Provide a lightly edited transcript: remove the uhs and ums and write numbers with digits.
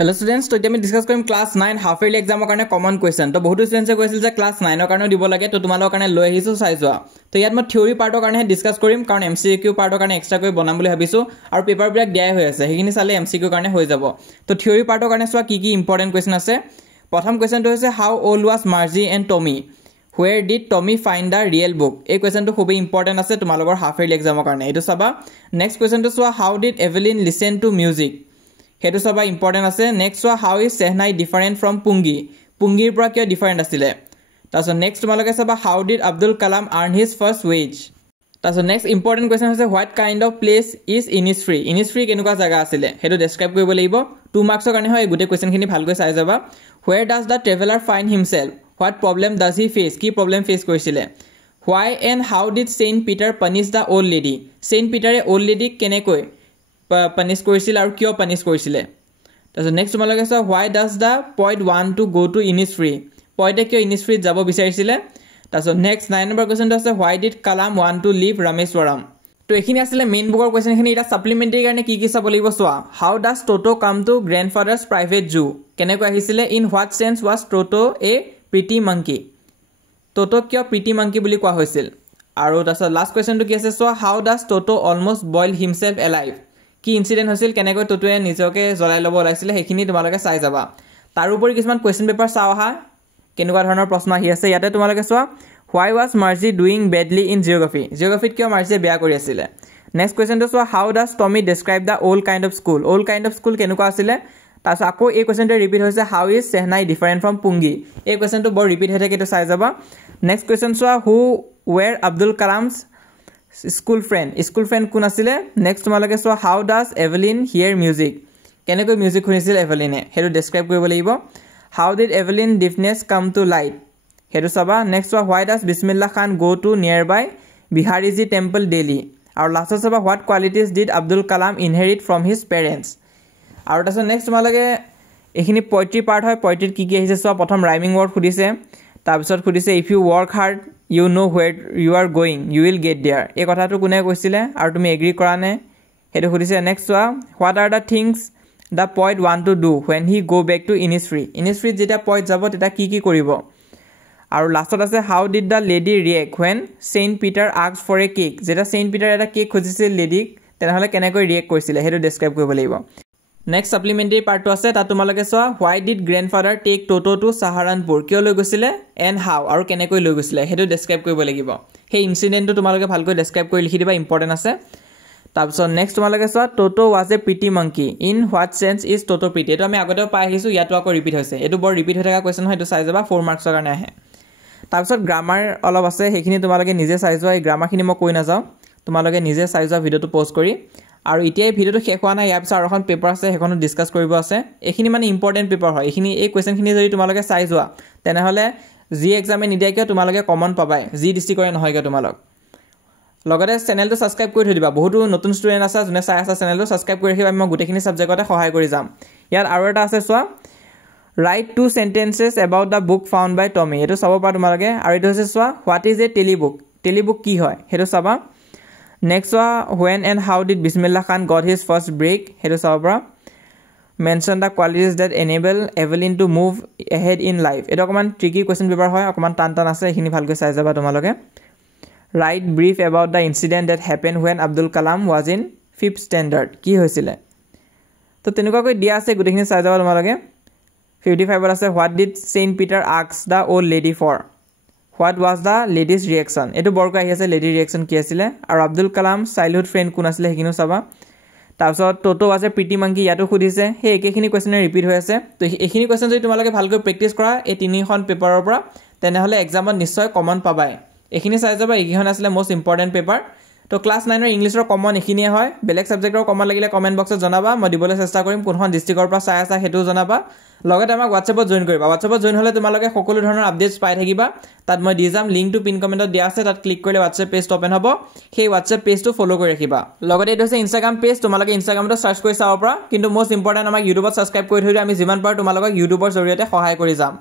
Hello students, to আমি discuss কৰিম class 9 half yearly এক্সামৰ কাৰণে কমন কোৱেশ্চন তো বহুত স্টুডেন্টছে কৈছিল যে ক্লাস 9 ৰ কাৰণে দিব লাগে তো তোমালোকৰ কাৰণে লৈ আহিছো চাই যোৱা তো ইয়াত মই থিওৰি পাৰ্টৰ কাৰণে ডিসকাস কৰিম কাৰণ এমসিকিউ পাৰ্টৰ কাৰণে এক্সট্ৰা কৰি বনাম বুলি ভাবিছো আৰু পেপাৰ বিলাক দিয়াই হৈ আছে সেইখিনি চালে এমসিকিউ কাৰণে হৈ যাব তো থিওৰি পাৰ্টৰ কাৰণে চোৱা কি ইম্পৰ্টেন্ট কোৱেশ্চন আছে প্ৰথম কোৱেশ্চনটো হৈছে how old was Margie and Tommy where did Tommy find the real book এই কোৱেশ্চনটো খুব ইম্পৰ্টেন্ট আছে তোমালোকৰ হাফ ইয়াৰলি এক্সামৰ কাৰণে এটো চাবা নেক্সট কোৱেশ্চনটো চোৱা how did Evelyn listen to music হেতু সবা ইম্পৰ্টেন্ট আছে নেক্সট ওয়া how is shehnai different from pungi পুঙ্গিৰ পৰা কিয় ডিফারেন্ট আছিলে তাছত নেক্সট তোমালোকে সবা how did Abdul Kalam earn his first wage তাছত নেক্সট ইম্পৰ্টেন্ট কোৱেশ্চন আছে what kind of place is Innisfree কেনেকুৱা জায়গা আছিলে হেতু ডেসক্ৰাইব কৰিব লাগিব 2 মাৰ্কছৰ কাৰণে হয় গুটে কোৱেশ্চনখিনি ভালকৈ চাই যাবা where does the traveler find himself what problem does he face কি problem ফেস কৰিছিলে why and how did Saint Peter punish the old lady Saint Peter old lady কেনেকৈ punish কৰিছিল আৰু কিয় punish কৰিছিলে তাছত নেক্সট তোমালোকে চাও why does the poet want to go to Innisfree poet কিয় Innisfree যাব বিচাৰিছিলে তাছত নেক্সট 9 নম্বৰ কোৱেশ্চনটো আছে why did Kalam want to leave Rameswaram তো এখিনি আছিল মেইন বুকৰ কোৱেশ্চনখিনি এটা সাপ্লিমেন্টাৰী কাৰণে কি চাব লাগিব চোৱা how does Toto come to grandfather's private zoo কেনেকৈ আহিছিলে in what sense was Toto a pretty monkey Toto কিয় pretty monkey বুলি কোৱা হৈছিল আৰু তাছত লাষ্ট কোৱেশ্চনটো কি আছে চোৱা how does Toto almost boil himself alive কি ইনসিডেন্ট হৈছিল কেনেকৈ টটোৱে নিজকে জ্বলাই ল'ব ওলাইছিল হেখিনি তোমালোকে চাই যাবা তাৰ উপৰি কিছুমান কোৱেশ্চন পেপাৰ চাও হা কেনেকুৱা ধৰণৰ প্ৰশ্ন আহি আছে ইয়াতে তোমালোকে চোৱা why was Margie doing badly in geography geography কিয় মাৰ্জিয়ে বেয়া কৰি আছিল নেক্সট কোৱেশ্চনটো চোৱা how does Tommy describe the old kind of school কেনেকুৱা আছিল তাছ আকৌ এই কোৱেশ্চনটো ৰিপিট হৈছে how is Sehnai different from Pungi এই কোৱেশ্চনটো বৰ ৰিপিট হৈ থাকে এটো চাই যাবা নেক্সট কোৱেশ্চন চোৱা who were Abdul Kalam's school friend কোন আছিল নেক্সট তোমালোকে চোৱা how does Evelyn hear music কেনেকৈ মিউজিক শুনিছিল এভেলিনে হেতু ডেসক্ৰাইব কৰিব লাগিব how did Evelyn deafness come to light হেতু চাবা নেক্সট চোৱা why does Bismillah Khan go to nearby Bihariji temple daily আৰু লাষ্টত চাবা what qualities did Abdul Kalam inherit from his parents আৰু তাছত নেক্সট তোমালোকে এখিনি পোয়েট্ৰি পাৰ্ট হয় পোয়েট্ৰিত কি আহিছে চোৱা প্ৰথম ৰাইমিং ওয়াৰ্ড খুদিছে তাৰপিছত খুদিছে if you work hard you know where you are going you will get there এই কথাটো কোনে কৈছিলে আৰু তুমি এগ্ৰি কৰা নে হেতু খুদিছে নেক্সট চোৱা what are the things the poet want to do when he go back to Innisfree যেটা poet যাব তেটা কি কৰিব আৰু লাষ্টত আছে how did the lady react when Saint Peter asked for a cake যেটা Saint Peter এটা কেক খুজিছিল লেডিক তেনেহলে কেনেকৈ ৰিয়েক্ট কৰিছিলে হেতু ডেসক্ৰাইব কৰিব লাগিব নেক্সট সাপ্লিমেন্টাৰী পাৰ্টটো আছে তা তোমালোকে চোৱা why did grandfather take Toto to Saharanpur কিয় লৈ গৈছিলে and how আৰু কেনেকৈ লৈ গৈছিলে হেতু ডেসক্ৰাইব কৰিব লাগিব সেই ইনসিডেন্টটো তোমালোকে ভালকৈ ডেসক্ৰাইব কৰি লিখি দিবা ইম্পৰ্টেন্ট আছে তাৰপিছত নেক্সট তোমালোকে চোৱা Toto was a pretty monkey in what sense is Toto pretty এটো আমি আগতে পাই আহিছো ইয়াতো আকৌ ৰিপিট হৈছে এটো বৰ ৰিপিট হৈ থকা কোৱেশ্চন হয় এটো চাই যাবা 4 মাৰ্কছৰ কাৰণে আহে তাৰপিছত গ্ৰামাৰ অলপ আছে হেখিনি তোমালোকে নিজে চাই যোৱা এই গ্ৰামাৰখিনি মই কৈ না যাও তোমালোকে নিজে চাই যোৱা ভিডিওটো পজ কৰি আৰু ইতিয়াই ভিডিওটো শেষ হোৱা নাই ইয়াৰ পিছত আৰু এখন পেপাৰ আছে হেখনো ডিসকাস কৰিব আছে এখিনি মানে ইম্পৰ্টেন্ট পেপাৰ হয় এখিনি এই কোৱেশ্চনখিনি যদি তোমালোকে চাই যোৱা তেনেহলে জি এক্সামে নিদিয়া কিয় তোমালোকে কমন পাবাই জি ডিস্ট্ৰিক্টৰে নহয় কিয় তোমালোক লগতে চেনেলটো সাবস্ক্ৰাইব কৰি থৈ দিবা বহুতো নতুন ষ্টুডেন্ট আছে যোনে চাই আছে চেনেলটো সাবস্ক্ৰাইব কৰি ৰাখিবা মই গুটেখিনি সাবজেক্টতে সহায় কৰি যাম ইয়াত আৰু এটা আছে চোৱা write 2 sentences about the book found by Tommy এটো চাব পাৰা তোমালোকে আৰু এটো হৈছে চোৱা what is a telebook কি হয় হেতু চাবা next when and how did Bismillah Khan got his first break hetu sabra mention the qualities that enable Evelyn to move ahead in life eto koman tricky question paper hoy koman tan ase ekhini bhalke sai jaba tomaloge write brief about the incident that happened when Abdul Kalam was in 5th standard ki hoisile to tenuka koi dia ase gutekhini sai jaba tomaloge 55 ase what did Saint Peter ask the old lady for what was the lady's reaction eto borko ahi ase lady reaction ki asile aru Abdul Kalam childhood friend kun asile hekinu saba tarpsot Toto was a pretty monkey yato khudise he ekখিনি question repeat হৈ আছে তো এখিনি question যদি তোমালোকে ভালকৈ practice কৰা এই তিনিখন পেপাৰৰ পৰা তেনেহলে এক্সামত নিশ্চয় কমন পাবাই এখিনি চাই যাবা এইখন আসলে মোস্ট ইম্পৰ্টেন্ট পেপাৰ তো ক্লাস 9 ৰ ইংলিশৰ কমন এখিনিয়ে হয় বেলেগ সাবজেক্টৰ কমন লাগিলে কমেন্ট বক্সত জনাবা মই দিবলৈ চেষ্টা কৰিম কোনখন ডিস্ট্ৰিক্টৰ পৰা চাই আছা হেতু জনাবা লগতে আমাক WhatsAppত জয়েন কৰিবা WhatsAppত জয়েন হলে তোমালোকে সকলো ধৰণৰ আপডেটস পাই থাকিবা তাত মই দি যাম লিংক টু পিন কমেন্টত দিয়া আছে তাত ক্লিক কৰিলে WhatsApp পেজ ওপেন হ'ব সেই WhatsApp পেজটো ফলো কৰি ৰাখিবা লগতে এটো আছে Instagram পেজ তোমালোকে Instagramত সাৰ্চ কৰি চাব পাৰা কিন্তু মোস্ট ইম্পৰ্টেন্ট আমাক YouTubeত সাবস্ক্ৰাইব কৰি থৈ আমি যিমান পাৰো তোমালোকক YouTubeৰ জৰিয়তে সহায় কৰি যাম